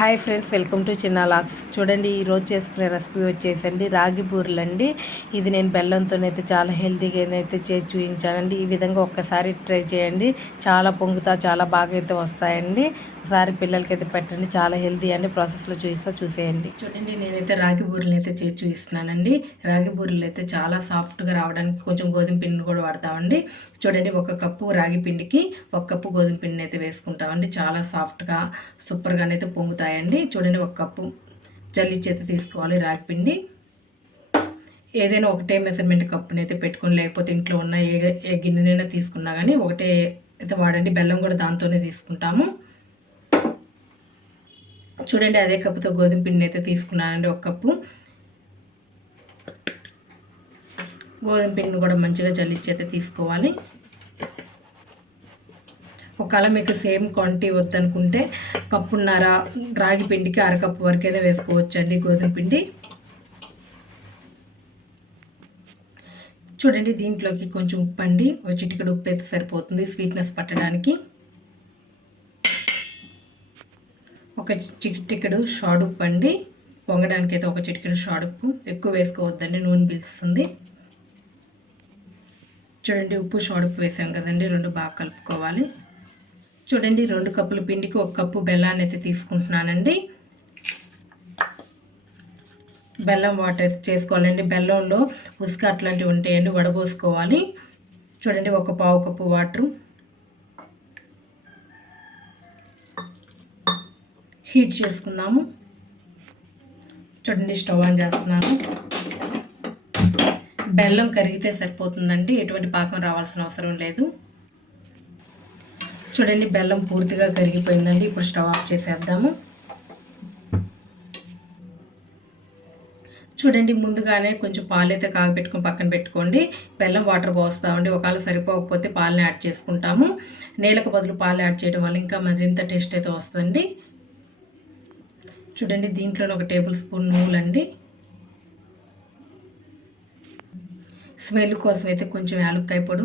Hi friends welcome to చిన్న లాక్స్. చూడండి ఈరోజు చేసుకునే రెసిపీ వచ్చేసండి రాగి బూరెలు అండి ఇది నేను బెల్లంతోనైతే చాలా హెల్తీగా అయితే చేసి చూపించానండి. ఈ విధంగా ఒక్కసారి ట్రై చేయండి. చాలా పొంగుతా చాలా బాగా అయితే వస్తాయండి. ఒకసారి పిల్లలకి అయితే పెట్టండి. చాలా హెల్తీ అండి. ప్రాసెస్లో చూపిస్తా చూసేయండి. చూడండి నేనైతే రాగి బూరెలు అయితే చేసి చూపిస్తున్నానండి. రాగి బూరెలు అయితే చాలా సాఫ్ట్గా రావడానికి కొంచెం గోధుమ పిండిని కూడా వాడతామండి. చూడండి ఒక కప్పు రాగి పిండికి ఒక కప్పు గోధుమ పిండిని అయితే వేసుకుంటామండి. చాలా సాఫ్ట్గా సూపర్గానైతే అయితే పొంగుతాయండి. చూడండి ఒక కప్పు జల్లి చేత తీసుకోవాలి రాగి పిండి. ఏదైనా ఒకటే మెజర్మెంట్ కప్పుని అయితే పెట్టుకుని లేకపోతే ఇంట్లో ఉన్న ఏ ఏ గిన్నెనైనా తీసుకున్నా కానీ ఒకటే అయితే వాడండి. బెల్లం కూడా దాంతోనే తీసుకుంటాము. చూడండి అదే కప్పుతో గోధుమ పిండిని అయితే తీసుకున్నానండి ఒక కప్పు. గోధుమ పిండిని కూడా మంచిగా జల్లిచ్చి అయితే తీసుకోవాలి. ఒకవేళ మీకు సేమ్ క్వాంటిటీ వద్దనుకుంటే కప్పున్నర రాగి పిండికి అరకప్పు వరకైనా వేసుకోవచ్చండి గోధుమ పిండి. చూడండి దీంట్లోకి కొంచెం ఉప్పు అండి ఒక చిటికడు ఉప్పు అయితే సరిపోతుంది స్వీట్నెస్ పట్టడానికి. ఒక చిటికెడు షాడుప్పు అండి. పొంగడానికి అయితే ఒక చిటికెడు షాడుప్పు. ఎక్కువ వేసుకోవద్దండి నూనె పీలుస్తుంది. చూడండి ఉప్పు షాడుప్పు వేసాం కదండి రెండు బాగా కలుపుకోవాలి. చూడండి రెండు కప్పుల పిండికి ఒక కప్పు బెల్లాన్ని అయితే తీసుకుంటున్నానండి. బెల్లం వాటర్ అయితే చేసుకోవాలండి. బెల్లంలో ఉసుక అట్లాంటివి ఉంటాయండి వడబోసుకోవాలి. చూడండి ఒక పావు కప్పు వాటరు. హీట్ చేసుకుందాము. చూడండి స్టవ్ ఆన్ చేస్తున్నాను. బెల్లం కరిగితే సరిపోతుందండి. ఎటువంటి పాకం రావాల్సిన అవసరం లేదు. చూడండి బెల్లం పూర్తిగా కరిగిపోయిందండి. ఇప్పుడు స్టవ్ ఆఫ్ చేసేద్దాము. చూడండి ముందుగానే కొంచెం పాలు అయితే కాగబెట్టుకుని పక్కన పెట్టుకోండి. బెల్లం వాటర్ పోస్తామండి. ఒకవేళ సరిపోకపోతే పాలని యాడ్ చేసుకుంటాము. నేలకు బదులు పాలు యాడ్ చేయడం వల్ల ఇంకా మరింత టేస్ట్ అయితే వస్తుంది. చూడండి దీంట్లోనే ఒక టేబుల్ స్పూన్ నువ్వులండి. స్మెల్ కోసం అయితే కొంచెం యాలక్కాయ పొడు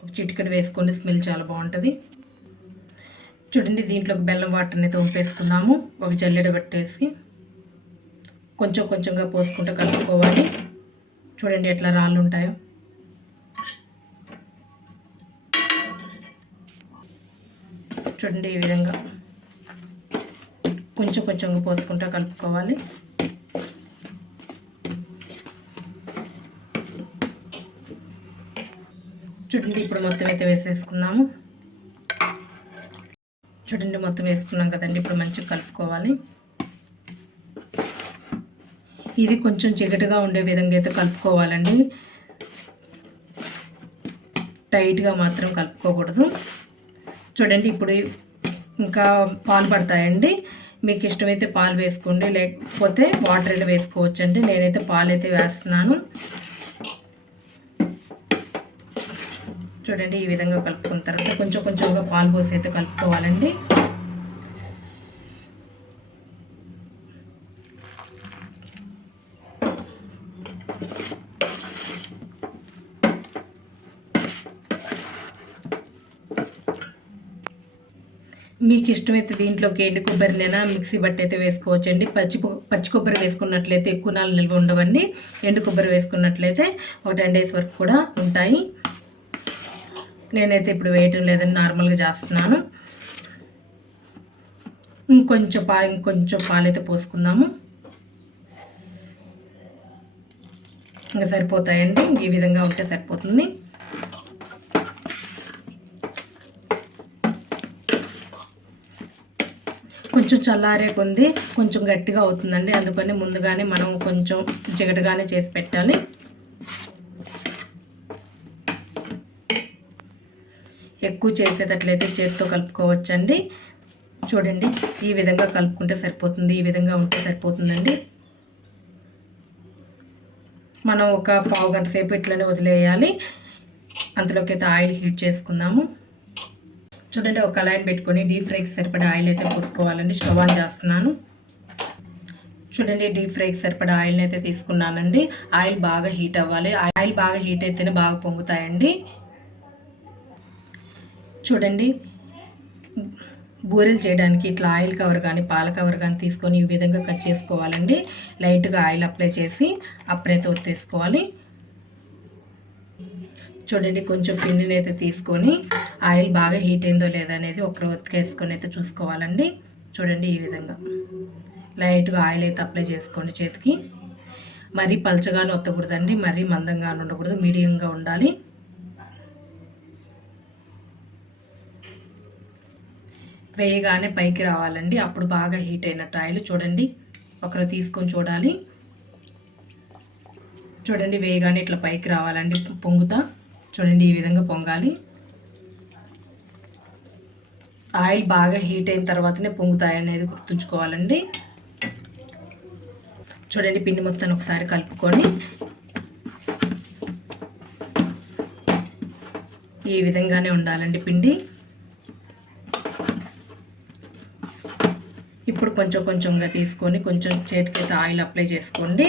ఒక చిటికెడు వేసుకోండి స్మెల్ చాలా బాగుంటుంది. చూడండి దీంట్లోకి బెల్లం వాటర్ని అయితే ఉంపేసుకుందాము ఒక జల్లెడ పట్టేసి. కొంచెం కొంచెంగా పోసుకుంటూ కలుపుకోవాలి. చూడండి ఎట్లా రాళ్ళు ఉంటాయో. చూడండి ఈ విధంగా. కొంచెం కొంచెంగా పోసుకుంటూ కలుపుకోవాలి. చూడండి ఇప్పుడు మొత్తం అయితే వేసేసుకున్నాము. చూడండి మొత్తం వేసుకున్నాం కదండి ఇప్పుడు మంచిగా కలుపుకోవాలి. ఇది కొంచెం జిగటగా ఉండే విధంగా అయితే కలుపుకోవాలండి. టైట్గా మాత్రం కలుపుకోకూడదు. చూడండి ఇప్పుడు ఇంకా పాలు పడతాయండి. మీకు ఇష్టమైతే పాలు వేసుకోండి లేకపోతే వాటర్ అయినా వేసుకోవచ్చండి. నేనైతే పాలు అయితే వేస్తున్నాను. చూడండి ఈ విధంగా కలుపుకున్న తర్వాత కొంచెం కొంచెంగా పాలు పోసి అయితే కలుపుకోవాలండి. మీకు ఇష్టమైతే దీంట్లోకి ఎండు కొబ్బరినైనా మిక్సీ బట్టి అయితే వేసుకోవచ్చండి. పచ్చి పచ్చి కొబ్బరి వేసుకున్నట్లయితే ఎక్కువ నాలుగు నిల్వ ఉండవండి. ఎండు కొబ్బరి వేసుకున్నట్లయితే ఒక టెన్ డేస్ వరకు కూడా ఉంటాయి. నేనైతే ఇప్పుడు వేయటం లేదని నార్మల్గా చేస్తున్నాను. ఇంకొంచెం పాలు ఇంకొంచెం పాలు అయితే పోసుకుందాము. ఇంకా సరిపోతాయండి. ఈ విధంగా ఉంటే సరిపోతుంది. కొంచెం చల్లారే కొంది కొంచెం గట్టిగా అవుతుందండి. అందుకని ముందుగానే మనం కొంచెం జిగటగానే చేసి పెట్టాలి. ఎక్కువ చేసేటట్లయితే చేతితో కలుపుకోవచ్చండి. చూడండి ఈ విధంగా కలుపుకుంటే సరిపోతుంది ఈ విధంగా ఉంటే సరిపోతుందండి. మనం ఒక పావు గంట సేపు ఇట్లనే వదిలేయాలి. అంతలోకి అయితే ఆయిల్ హీట్ చేసుకుందాము. చూడండి ఒక కళాయిని పెట్టుకొని డీప్ ఫ్రైకి సరిపడా ఆయిల్ అయితే పోసుకోవాలండి. స్టవ్ ఆన్ చేస్తున్నాను. చూడండి డీప్ ఫ్రైకి సరిపడా ఆయిల్ని అయితే తీసుకున్నానండి. ఆయిల్ బాగా హీట్ అవ్వాలి. ఆయిల్ బాగా హీట్ అయితేనే బాగా పొంగుతాయండి. చూడండి బూరెలు చేయడానికి ఇట్లా ఆయిల్ కవర్ కానీ పాల కవర్ కానీ తీసుకొని ఈ విధంగా కట్ చేసుకోవాలండి. లైట్గా ఆయిల్ అప్లై చేసి అప్పుడైతే ఒత్తేసుకోవాలి. చూడండి కొంచెం పిండిని అయితే తీసుకొని ఆయిల్ బాగా హీట్ అయిందో లేదో అనేది ఒకరు ఉతికేసుకొని అయితే చూసుకోవాలండి. చూడండి ఈ విధంగా. లైట్గా ఆయిల్ అయితే అప్లై చేసుకోండి చేతికి. మరీ పలచగానే ఒత్తకూడదండి మరీ మందంగా ఉండకూడదు మీడియంగా ఉండాలి. వేయగానే పైకి రావాలండి అప్పుడు బాగా హీట్ అయినట్టు ఆయిల్ చూడండి. ఒకరు తీసుకొని చూడాలి. చూడండి వేయగానే ఇట్లా పైకి రావాలండి పొంగుతా. చూడండి ఈ విధంగా పొంగాలి. ఆయిల్ బాగా హీట్ అయిన తర్వాతనే పొంగుతాయి అనేది గుర్తుంచుకోవాలండి. చూడండి పిండి మొత్తం ఒకసారి కలుపుకొని ఈ విధంగానే ఉండాలండి పిండి. ఇప్పుడు కొంచెం కొంచెంగా తీసుకొని కొంచెం చేతికైతే ఆయిల్ అప్లై చేసుకోండి.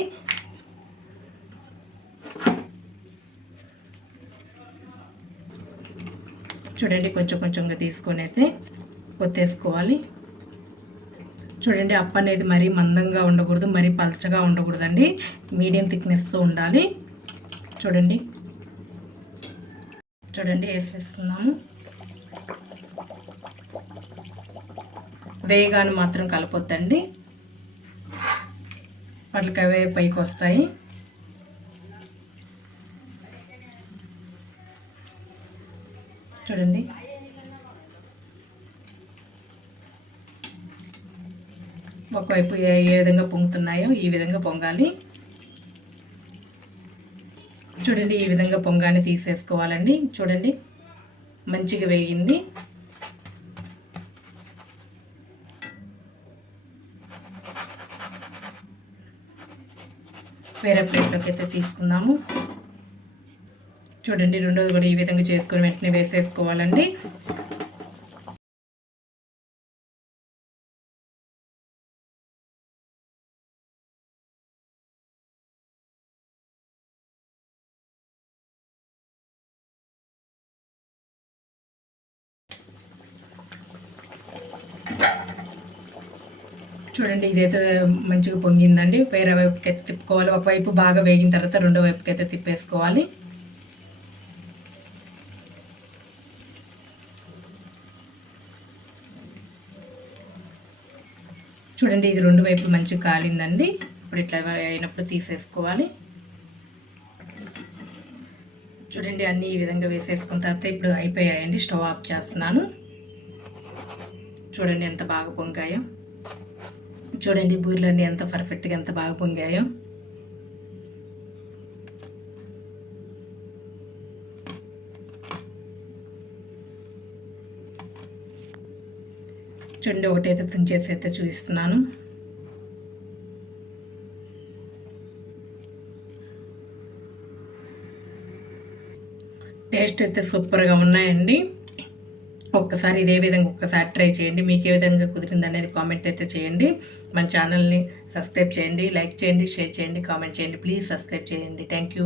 చూడండి కొంచెం కొంచెంగా తీసుకొని అయితే కొత్తేసుకోవాలి చూడండి అప్ప అనేది మరీ మందంగా ఉండకూడదు మరీ పల్చగా ఉండకూడదండి. మీడియం థిక్నెస్తో ఉండాలి. చూడండి. చూడండి వేసేస్తున్నాము. వేగాన్ని మాత్రం కలపొద్దండి. వాటికి అవే పైకి వస్తాయి చూడండి. ఒకవైపు ఏ ఏ విధంగా పొంగుతున్నాయో ఈ విధంగా పొంగాలి. చూడండి ఈ విధంగా పొంగాన్ని తీసేసుకోవాలండి. చూడండి మంచిగా వేగింది. వేరే ప్లేట్లోకి అయితే తీసుకుందాము. చూడండి రెండోది కూడా ఈ విధంగా చేసుకొని వెంటనే వేసేసుకోవాలండి. చూడండి ఇదైతే మంచిగా పొంగిందండి. వేరే వైపుకి అయితే తిప్పుకోవాలి. ఒకవైపు బాగా వేగిన తర్వాత రెండో వైపుకి అయితే తిప్పేసుకోవాలి. చూడండి ఇది రెండు వైపులు మంచిగా కాలిందండి. ఇప్పుడు ఇట్లా అయినప్పుడు తీసేసుకోవాలి. చూడండి అన్నీ ఈ విధంగా వేసేసుకున్న తర్వాత ఇప్పుడు అయిపోయాయండి. స్టవ్ ఆఫ్ చేస్తున్నాను. చూడండి ఎంత బాగా పొంగాయో. చూడండి బూరెలన్నీ ఎంత పర్ఫెక్ట్గా ఎంత బాగా పొంగాయో. చూడండి ఒకటైతే తుంచేసి అయితే చూపిస్తున్నాను. టేస్ట్ అయితే సూపర్గా ఉన్నాయండి. ఒక్కసారి ఇదే విధంగా ఒక్కసారి ట్రై చేయండి. మీకు ఏ విధంగా కుదిరింది అనేది కామెంట్ అయితే చేయండి. మన ఛానల్ని సబ్స్క్రైబ్ చేయండి లైక్ చేయండి షేర్ చేయండి కామెంట్ చేయండి. ప్లీజ్ సబ్స్క్రైబ్ చేయండి. Thank you.